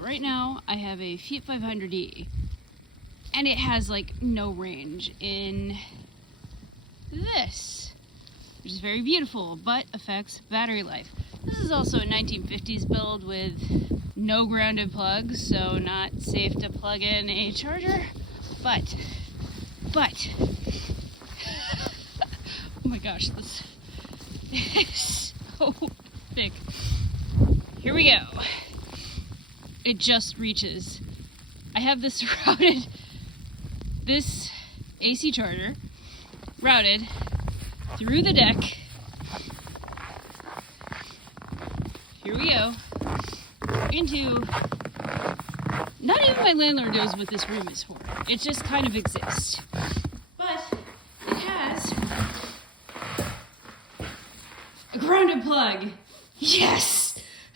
So right now I have a Fiat 500e and it has like no range in this, which is very beautiful, but affects battery life. This is also a 1950s build with no grounded plugs, so not safe to plug in a charger, but, oh my gosh, this is so thick. Here we go. It just reaches. I have this routed, this AC charger routed through the deck. Here we go. Into, not even my landlord knows what this room is for. It just kind of exists. But it has a grounded plug. Yes!